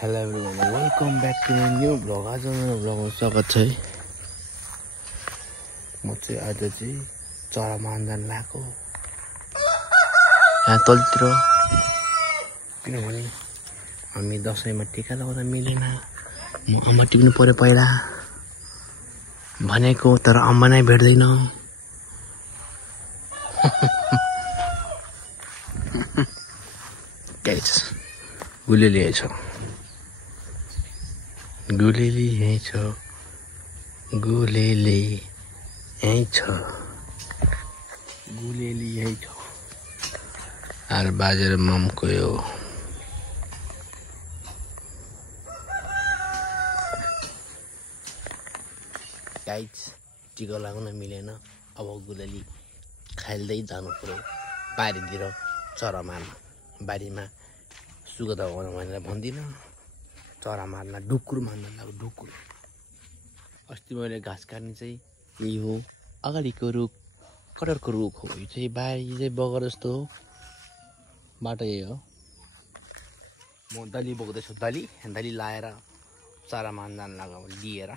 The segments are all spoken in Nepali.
Hello everyone, welcome back to my new vlog. आज मेरो vlogमा स्वागत छ है। म चाहिँ आज चाहिँ चरा मार्न जान लागेको। यहाँ तलतिर किनभने हामी दशैंमा टिका लगाउन मिलेन। म अम्मा टिप्नु पर्यो पहिला भनेको, तर अम्मा नै भेट्दैन। गाइस गुलेली आएछ। गुलेली यही छ, गुलेली यही छ, गुलेली यही छ। हाल बाजेर मम गयो। गाइस टिका लगाउन मिलेन। अब गुलेली खाइल्दै जानु पर्यो बारीतिर चरा मार्न। बारीमा सुगदा लगाउन भनेर भन्दिन, चरा मार्न ढुकुर मार्न लाग्यो। ढुकुर अस्ति मैले घाँस काट्ने चाहिँ यही हो, अगाडिको रुख कटहरको रुख हो। यो चाहिँ बारी चाहिँ बगर जस्तो हो, बाटो यही हो। म दली बोक्दैछु, दली लाएर चरा मार्न जान लाग्यो लिएर।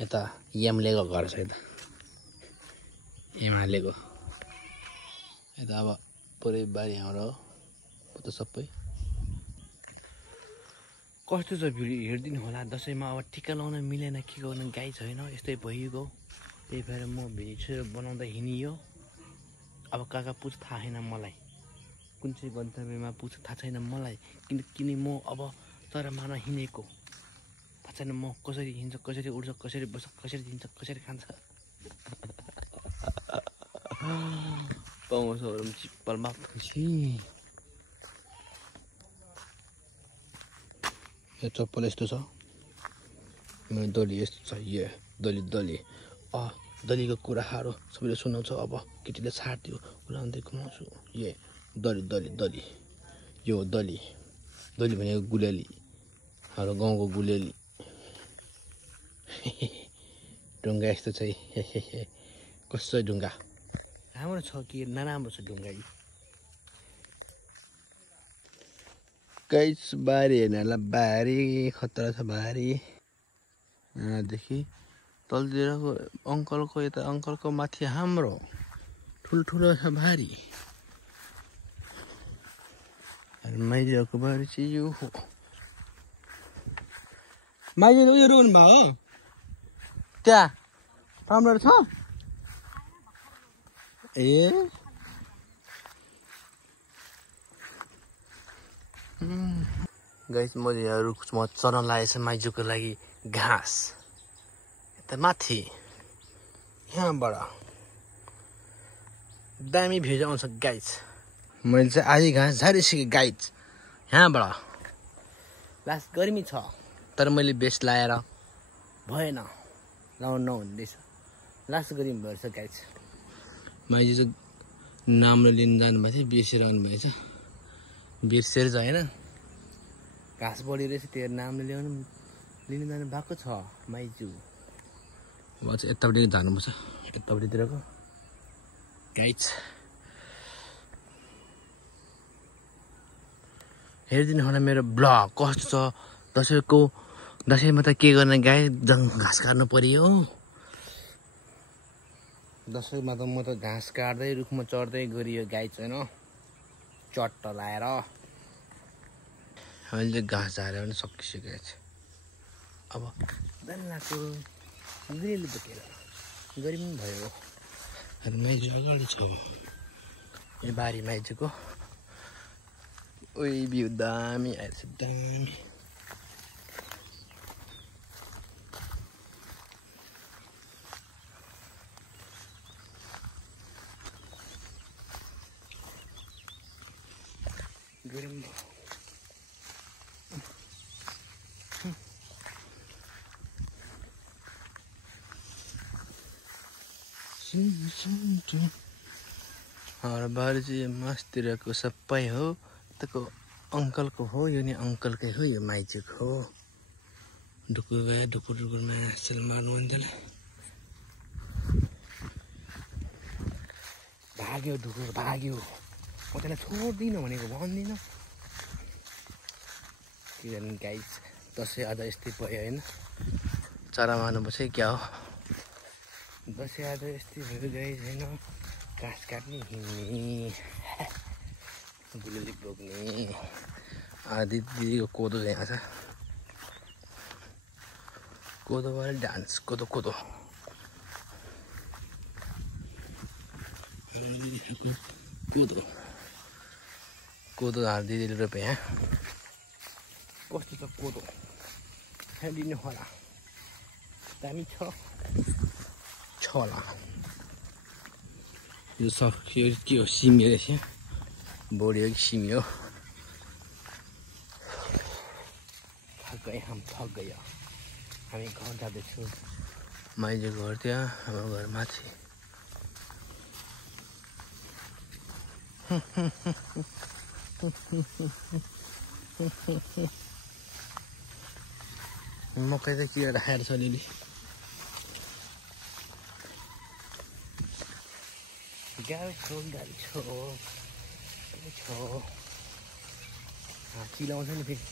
यता यमलेको घर छ, यता एमालेको। यता अब पुरै बारी हाम्रो हो त सबै। कस्तो छ भिडियो हेरिदिनु होला। दसैँमा अब टिका लगाउन मिलेन, के गर्नु, गाई छैन, यस्तै भइगयो। त्यही भएर म भिडियो छिटो बनाउँदा हिँडियो। अब कहाँ पुग्छ थाहा छैन मलाई, कुन चाहिँ गन्तव्यमा पुग्छ थाहा छैन मलाई। किनकि म अब चरा मार्न हिँडेको, थाहा छैन म कसरी हिँड्छ, कसरी उड्छ, कसरी बस्छ, कसरी दिन्छ, कसरी खान्छ। पाउँछहरू पनि चिप्पलमा खुसी। यो चप्पल यस्तो छ, मेरो दली यस्तो छ। यो दली दलीको कुराहरू सबैले सुनाउँछ। अब केटीले छाड्थ्यो उलाउँदै घुमाउँछु। यो दली यो दली भनेको गुलेली, हाम्रो गाउँको गुलेली। ढुङ्गा यस्तो छ। कस्तो छ ढुङ्गा, राम्रो छ कि नराम्रो छ ढुङ्गा? गाइस बारी हेर्नलाई बारी खतरा छ। बारी यहाँदेखि तलतिरको अङ्कलको, यता अङ्कलको माथि हाम्रो ठुल्ठुलो छ बारी। माइजको बारी चाहिँ यो हो। माइज उयो रोप्नु भयो हो त्यहाँ, टमाटर छ। ए गाइस म यहाँ रुखमा चढ्न लागेको छ माइजूको लागि घाँस। यता माथि यहाँबाट दामी भ्यू आउँछ गाइस। मैले चाहिँ आधी घाँस झारिसकेँ गाइस। यहाँबाट लास्ट गर्मी छ, तर मैले बेस्ट लाएर भएन, लाउनु नहुँदैछ। लास्ट गर्मी भएछ गाइस। माइजू चाहिँ नामले लिन जानुभएको थियो, बिर्सेर आउनु भएछ। बिर्सेर होइन, घाँस बढी रहेछ, त्यो नामले लिन जानु भएको छ माइजू। अब चाहिँ यतापट्टि जानुपर्छ, यतापट्टितिरको गाइस। हेरिदिनु होला मेरो ब्लग कस्तो छ। दसैँमा त के गर्ने गाई, घाँस काट्नु पर्यो। दसैँमा त म त घाँस काट्दै रुखमा चढ्दै गरियो गाई छैन, चट्ट लाएर। अहिले घाँस झारेर पनि सकिसकेको छ। अब बेलुकाको गुलेली बोकेर गर्मी पनि भयो। माइजू अगाडि छ, यो बारी माइजूको। ओइ भ्यू दामी आएछ, दामी। गरम भयो। हाम्रो बारी चाहिँ मासतिरको सबै हो, त्यको अङ्कलको हो। यो नि अङ्कलकै हो, यो माइजूको हो। ढुकुर गयो, ढुकुरमा हाँसेर मार्नु भन्थेन। भाग्यो ढुकुर भाग्यो, म त्यसलाई छोड्दिनँ भनेको भन्दिनँ। के गर्ने गाइस, दसैँ आज यस्तै भयो होइन, चरा मार्नुपर्छ क्या हो। दसैँ आज यस्तै भयो गाइस होइन, घाँस काट्ने हिँड्ने गुलेली बोक्ने। दिदीको कोदो यहाँ छ, कोदोबाट डान्स कोदो कोदो कोदो कोदो दिदीले रोपे यहाँ। कस्तो छ कोदो, खाइदिनु होला, दामी छ होला। यो सब के हो, सिमी रहेछ, बोडी हो कि सिमी हो। थक गयो, हामी घर जाँदैछौँ। माइजू घर त्यहाँ, हाम्रो घर माथि। मकै त किरा राखेर छ अलिअलि। गाडी छ चिलाउँछ नि फेरि।